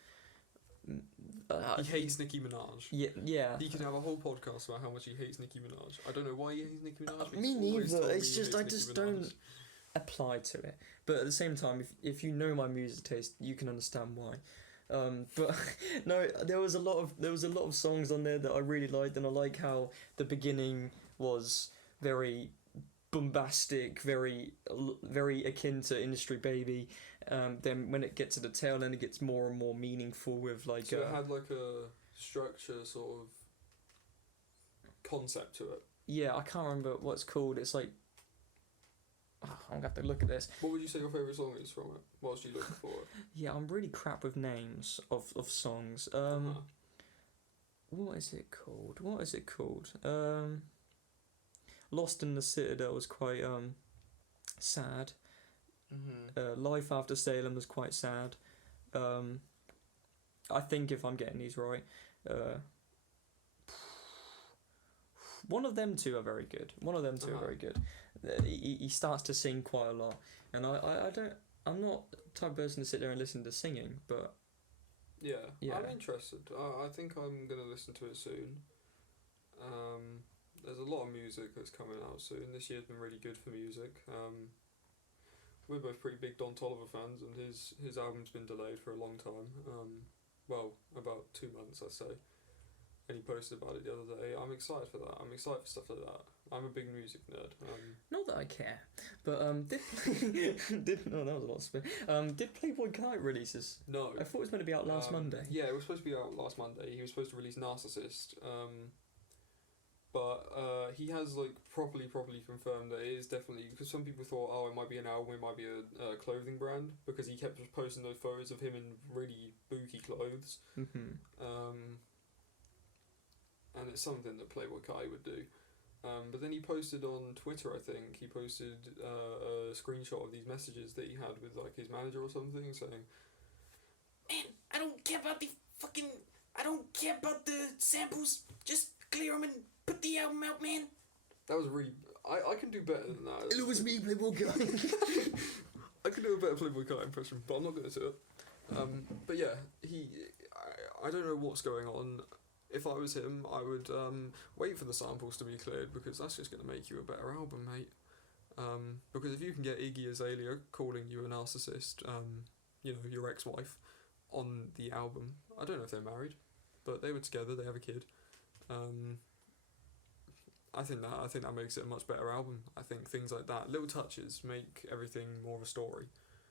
He hates Nicki Minaj. Yeah. He could have a whole podcast about how much he hates Nicki Minaj. I don't know why he hates Nicki Minaj. Me neither. It's just I just don't apply to it. But at the same time, if you know my music taste, you can understand why. But no, there was a lot of songs on there that I really liked, and I like how the beginning was very bombastic, very akin to Industry Baby. Then when it gets to the tail end, it gets more and more meaningful with like. So it had like a structure sort of concept to it. Yeah, I can't remember what it's called. It's like. I'm gonna have to look at this. What would you say your favourite song is from it? Whilst you looking for it? Yeah, I'm really crap with names of songs. What is it called? Lost in the Citadel was quite sad. Mm-hmm. Life After Salem was quite sad. I think if I'm getting these right, One of them two are very good. One of them two are very good. He starts to sing quite a lot, and I'm not the type of person to sit there and listen to singing, but Yeah, yeah. I'm interested. I think I'm gonna listen to it soon. There's a lot of music that's coming out soon. This year's been really good for music. We're both pretty big Don Toliver fans, and his album's been delayed for a long time. Well, about 2 months, I'd say. And he posted about it the other day. I'm excited for that. I'm excited for stuff like that. I'm a big music nerd. Not that I care, but no, that was a lot of spin. Did Playboy Kite releases? No. I thought it was meant to be out last Monday. Yeah, it was supposed to be out last Monday. He was supposed to release Narcissist. But he has like properly confirmed that it is definitely, because some people thought, oh, it might be an album, it might be a clothing brand, because he kept just posting those photos of him in really booky clothes. And it's something that Playboy Kai would do. But then he posted on Twitter, I think, he posted a screenshot of these messages that he had with like his manager or something, saying, "Man, I don't care about the samples, just clear them and put the album out, man." That was really... I can do better than that. It was me, Playboy Kite. I can do a better Playboy Kite impression, but I'm not going to do it. But yeah, I don't know what's going on. If I was him, I would wait for the samples to be cleared, because that's just going to make you a better album, mate. Because if you can get Iggy Azalea calling you a narcissist, your ex-wife, on the album, I don't know if they're married, but they were together, they have a kid. I think that makes it a much better album. I think things like that, little touches, make everything more of a story.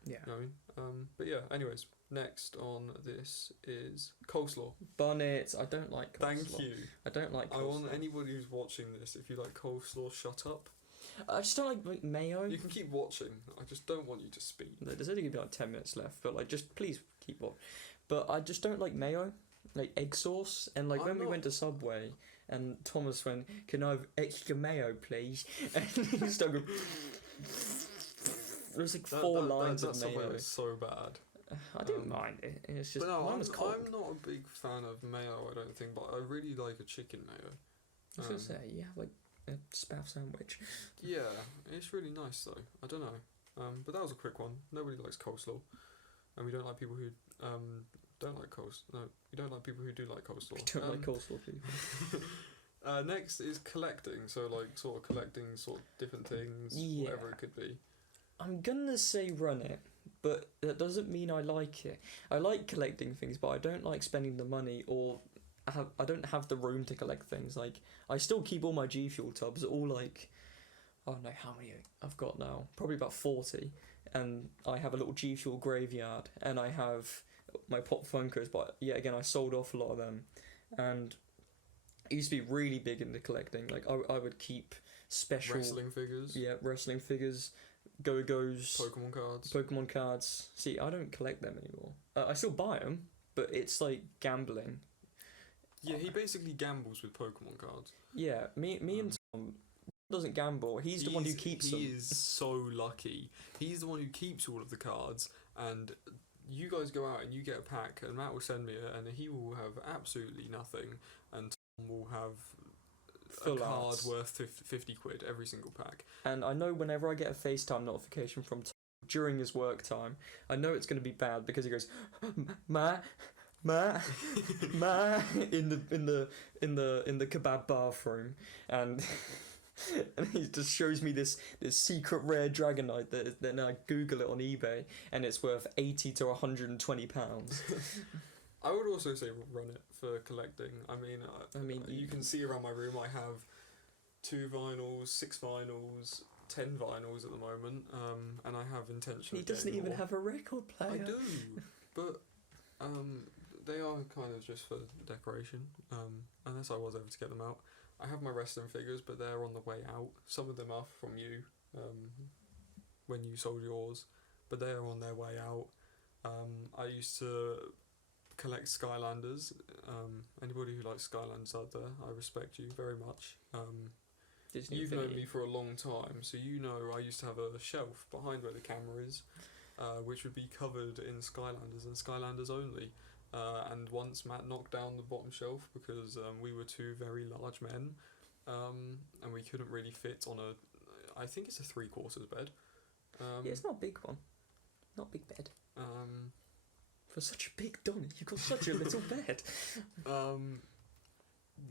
Yeah. You know what I mean? But yeah, anyways, next on this is Coleslaw. Bonnet, I don't like coleslaw. Thank you. I don't like coleslaw. I want anybody who's watching this, if you like coleslaw, shut up. I just don't like mayo. You can keep watching, I just don't want you to speak. No, there's only going to be like 10 minutes left, but like, just please keep watching. But I just don't like mayo, like egg sauce, and like when we went to Subway, and Thomas went, "Can I have extra mayo, please?" And he started going... There was like four lines of mayo. That was so bad. I didn't mind it. It's just... But no, mine was cold. I'm not a big fan of mayo, I don't think, but I really like a chicken mayo. I was going to say, yeah, like a spaff sandwich. Yeah, it's really nice though. I don't know. But that was a quick one. Nobody likes coleslaw. And we don't like people who don't like coleslaw. No, we don't like people who do like coleslaw. We don't like coleslaw people. Next is collecting. So like sort of collecting sort of different things, whatever it could be. I'm gonna say run it, but that doesn't mean I like it. I like collecting things, but I don't like spending the money, or I don't have the room to collect things. Like, I still keep all my G Fuel tubs, all like, I don't know how many I've got now, probably about 40, and I have a little G Fuel graveyard, and I have my Pop Funkos, but yet again I sold off a lot of them, and I used to be really big into collecting. Like, I would keep special... Wrestling figures. Yeah, wrestling figures. Go-Go's, Pokemon cards. See, I don't collect them anymore. I still buy them, but it's like gambling. Yeah, he basically gambles with Pokemon cards. Yeah, me and Tom doesn't gamble. He's the one who keeps them. He is so lucky. He's the one who keeps all of the cards, and you guys go out and you get a pack, and Matt will send me it, and he will have absolutely nothing, and Tom will have a card worth 50 quid every single pack. And I know whenever I get a FaceTime notification from Tom during his work time, I know it's going to be bad, because he goes, Matt, in the kebab bathroom, and and he just shows me this secret rare Dragonite that then I Google it on eBay, and it's worth £80 to £120. I would also say run it for collecting. I mean, you can see around my room I have 2 vinyls, 6 vinyls, 10 vinyls at the moment, and I have intention. He doesn't even have a record player. I do, but they are kind of just for decoration. Unless I was ever to get them out. I have my wrestling figures, but they're on the way out. Some of them are from you, when you sold yours, but they are on their way out. I used to collect Skylanders. Anybody who likes Skylanders out there, I respect you very much. You've known me for a long time, so you know I used to have a shelf behind where the camera is, which would be covered in Skylanders and Skylanders only. And once Matt knocked down the bottom shelf because we were 2 very large men, and we couldn't really fit on I think it's a 3/4 bed. Yeah, it's not a big one. Not big bed. For such a big Donny, you've got such a little bed.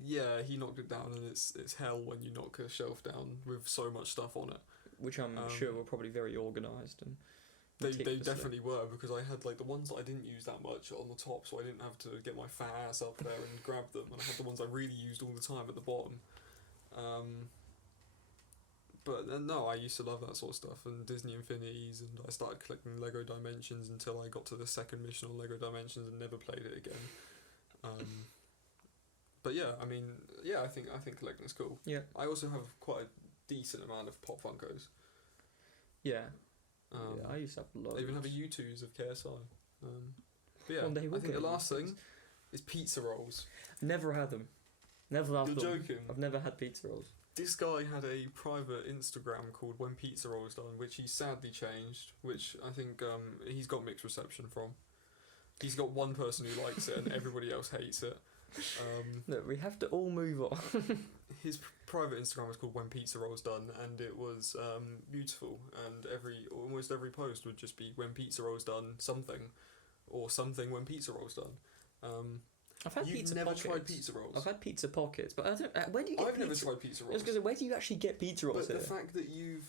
Yeah, he knocked it down, and it's hell when you knock a shelf down with so much stuff on it. Which I'm sure were probably very organised and. They definitely were, because I had like the ones that I didn't use that much on the top, so I didn't have to get my fat ass up there and grab them, and I had the ones I really used all the time at the bottom. But no, I used to love that sort of stuff, and Disney Infinities, and I started collecting Lego Dimensions until I got to the second mission on Lego Dimensions and never played it again. But yeah, I mean, yeah, I think collecting's cool. Yeah. I also have quite a decent amount of Pop Funkos. Yeah. Yeah, I used to have loads. I even have a U2s of KSI. But yeah, One day we'll I think get the last U2s. thing is pizza rolls. Never had them. Never had You're them. joking. I've never had pizza rolls. This guy had a private Instagram called When Pizza Rolls Done, which he sadly changed, which I think he's got mixed reception from. He's got one person who likes it and everybody else hates it. Look, we have to all move on. His private Instagram was called When Pizza Rolls Done, and it was beautiful, and almost every post would just be When Pizza Rolls Done something, or something when pizza rolls done. I've had You've pizza never pockets. tried pizza rolls? I've had pizza pockets, but I don't. Where do you get I've pizza? never tried pizza I rolls. was going to say, where do you actually get pizza rolls But here? the fact that you've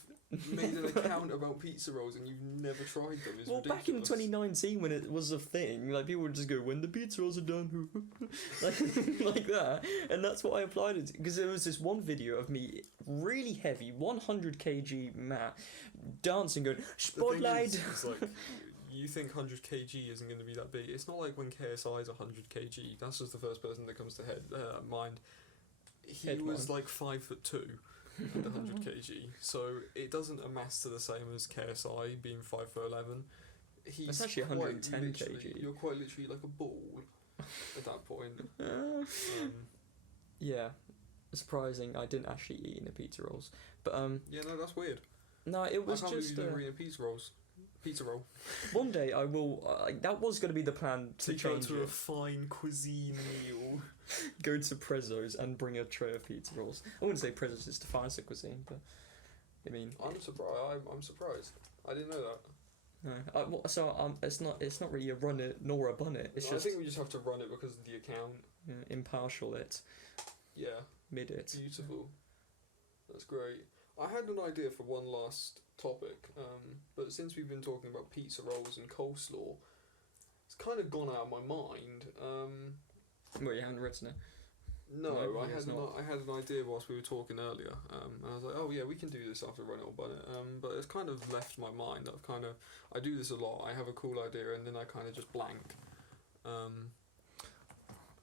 made an account about pizza rolls and you've never tried them is ridiculous. Back in 2019 when it was a thing, like people would just go, when the pizza rolls are done, like that, and that's what I applied it to. Because there was this one video of me, really heavy, 100 kg Matt, dancing, going, The thing spotlight. is, like, you think 100 kg isn't going to be that big. It's not like when KSI is 100 kg. That's just the first person that comes to mind. He was like 5'2" and 100 kg. So it doesn't amass to the same as KSI being 5'11". That's actually 110 kg. You're quite literally like a ball at that point. Yeah, surprising. I didn't actually eat any pizza rolls, but Yeah, no, that's weird. no, it was I can't just. believe you've never eaten pizza rolls. Pizza roll. One day I will. That was going to be the plan to Take out change to a it. fine cuisine meal. Go to Prezzo's and bring a tray of pizza rolls. I wouldn't say Prezzo's is the finest cuisine, but I mean. I'm surprised. I'm surprised. I didn't know that. No, it's not really a run it nor a bun it. It's I just think we just have to run it because of the account. impartial it, Yeah, mid it. beautiful. That's great. I had an idea for one last topic, but since we've been talking about pizza rolls and coleslaw, it's kind of gone out of my mind. Well, you haven't written it. No, No, I it's had not. I had an idea whilst we were talking earlier, and I was like, oh yeah, we can do this after Run It or Bun It. But it's kind of left my mind. I do this a lot. I have a cool idea and then I kind of just blank.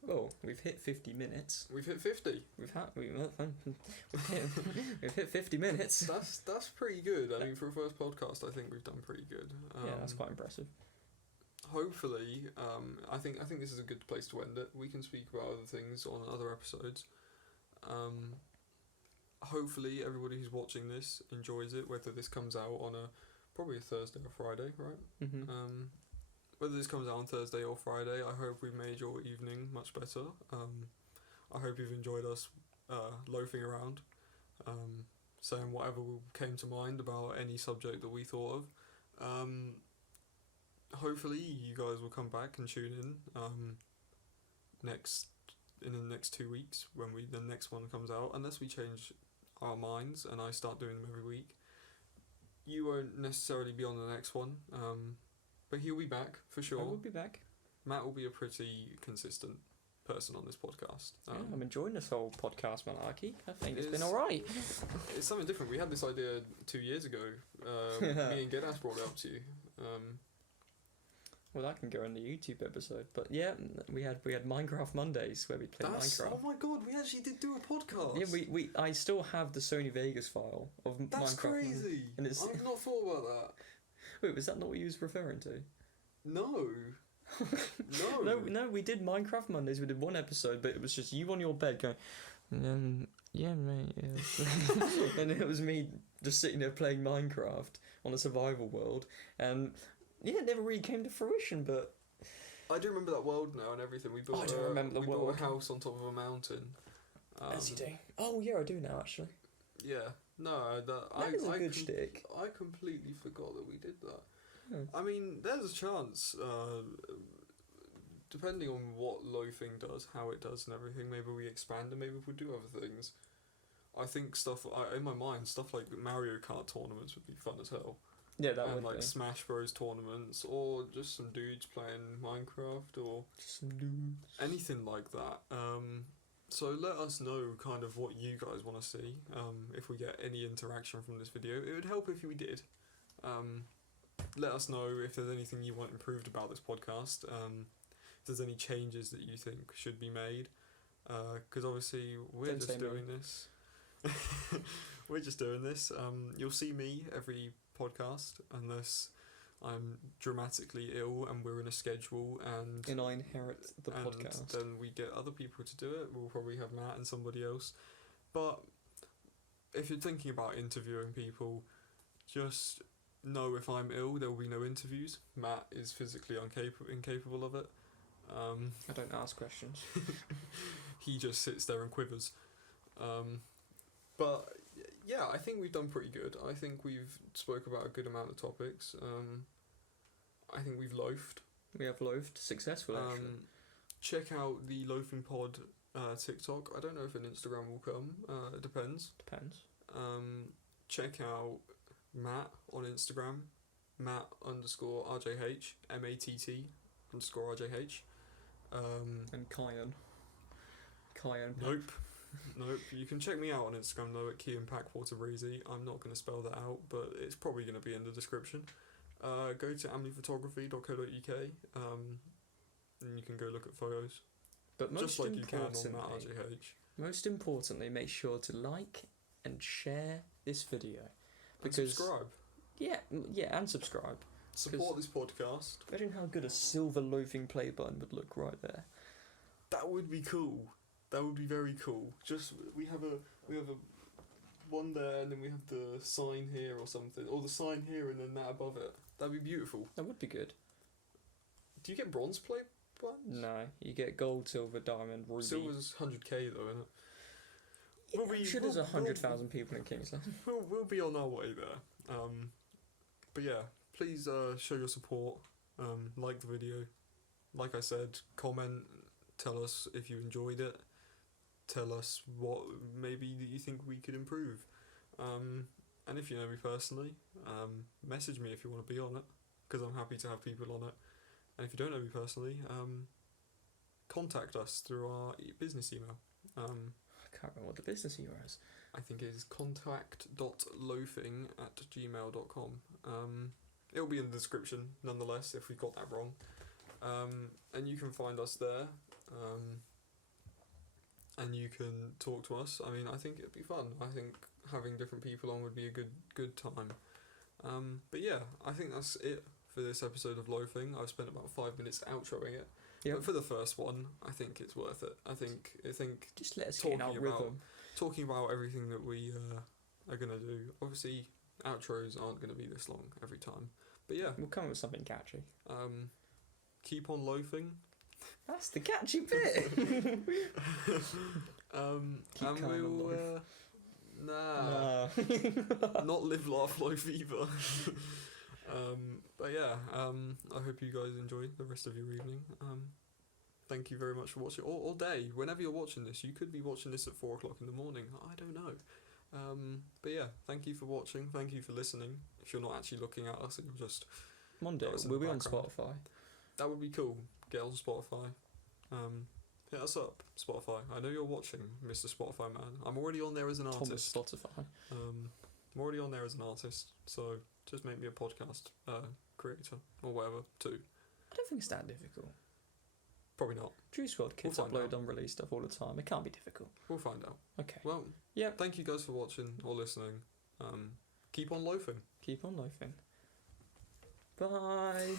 Oh, we've hit 50 minutes. We've hit 50. We've hit 50 minutes. That's pretty good. I mean, for a first podcast, I think we've done pretty good. Yeah, that's quite impressive. Hopefully, I think this is a good place to end it. We can speak about other things on other episodes. Hopefully, everybody who's watching this enjoys it. Whether this comes out on probably a Thursday or Friday, right? Mm-hmm. Whether this comes out on Thursday or Friday, I hope we've made your evening much better. I hope you've enjoyed us loafing around, saying whatever came to mind about any subject that we thought of. Hopefully you guys will come back and tune in in the next 2 weeks when the next one comes out, unless we change our minds and I start doing them every week. You won't necessarily be on the next one, but he'll be back for sure. I will be back. Matt will be a pretty consistent person on this podcast. Yeah, I'm enjoying this whole podcast malarkey. I think it's been It's- alright. It's something different. We had this idea 2 years ago. Me and Gedas brought it up to you. Well, that can go in the YouTube episode. But yeah, we had Minecraft Mondays where we played Minecraft. Oh my god, we actually did do a podcast. Yeah, I still have the Sony Vegas file of That's Minecraft. crazy. And it's- I've not thought about that. Wait, was that not what you was referring to? No. No. No, we did Minecraft Mondays. We did one episode, but it was just you on your bed going, yeah, mate, yeah. And it was me just sitting there playing Minecraft on a survival world. And yeah, it never really came to fruition, but I do remember that world now and everything. We built. I do remember the we world. built a house on top of a mountain. As you do. Oh yeah, I do now actually. Yeah. No, That is a good shtick. I completely forgot that we did that. Hmm. I mean, there's a chance, depending on what Loafing does, how it does, and everything. Maybe we expand and maybe we'll do other things. I think in my mind, stuff like Mario Kart tournaments would be fun as hell. Yeah, that And would like be. Smash Bros tournaments, or just some dudes playing Minecraft, or Just some dudes. anything like that. So let us know kind of what you guys want to see. If we get any interaction from this video, it would help if we did. Let us know if there's anything you want improved about this podcast. If there's any changes that you think should be made. Because obviously we're Don't say just doing this. We're just doing this. You'll see me every podcast unless I'm dramatically ill and we're in a schedule and I inherit the podcast. then we get other people to do it. We'll probably have Matt and somebody else. But if you're thinking about interviewing people, just know if I'm ill, there will be no interviews. Matt is physically incapable of it. I don't ask questions. He just sits there and quivers. But yeah, I think we've done pretty good. I think we've spoke about a good amount of topics. I think we've loafed. We have loafed successfully. Actually. Check out the Loafing Pod TikTok. I don't know if an Instagram will come. It depends. Depends. Check out Matt on Instagram. Matt_RJH. MATT_RJH. And Kyan. Nope. Nope. You can check me out on Instagram though at KeanPackWaterBreezy. I'm not going to spell that out, but it's probably going to be in the description. Go to amliphotography.co.uk and you can go look at photos. But most just like you can on importantly, Matt RJH. most importantly, make sure to like and share this video. And Because subscribe. Yeah, and subscribe. Support this podcast. Imagine how good a silver loafing play button would look right there. That would be cool. That would be very cool. Just we have a one there, and then we have the sign here or something, or the sign here and then that above it. That'd be beautiful. That would be good. Do you get bronze play buttons? No, you get gold, silver, diamond, ruby. Silver's 100k though, isn't it? Yeah, I'm sure there's 100,000 people in Kingsland. We'll be on our way there. But yeah, please show your support. Like the video. Like I said, comment. Tell us if you enjoyed it. Tell us what maybe that you think we could improve. And if you know me personally, message me if you want to be on it, because I'm happy to have people on it. And if you don't know me personally, contact us through our business email. I can't remember what the business email is. I think it is contact.loafing@gmail.com. It'll be in the description, nonetheless, if we got that wrong. And you can find us there. And you can talk to us. I mean, I think it'd be fun. I think having different people on would be a good time. But yeah, I think that's it for this episode of Loafing. I've spent about 5 minutes outroing it. Yep. But for the first one, I think it's worth it. I think Just let us get in our rhythm. talking about everything that we are gonna do. Obviously, outros aren't gonna be this long every time. But yeah, We'll come up with something catchy. keep on loafing. That's the catchy bit. Keep and calm and we'll loaf. nah. Not live, laugh, loaf either. But yeah, I hope you guys enjoy the rest of your evening. Thank you very much for watching, or day, whenever you're watching this. You could be watching this at 4 o'clock in the morning, I don't know. But yeah, thank you for watching, thank you for listening. If you're not actually looking at us and you're just... One day That was in we'll the be on background. Spotify. That would be cool. Get on Spotify. Hit us up, Spotify. I know you're watching, Mr. Spotify man. I'm already on there as an Thomas artist. Spotify. I'm already on there as an artist, so just make me a podcast creator or whatever too. I don't think it's that difficult. Probably not. Juice WRLD kids We'll find upload out. unreleased stuff all the time. It can't be difficult. We'll find out. Okay. Well, Yep. thank you guys for watching or listening. Keep on loafing. Keep on loafing. Bye.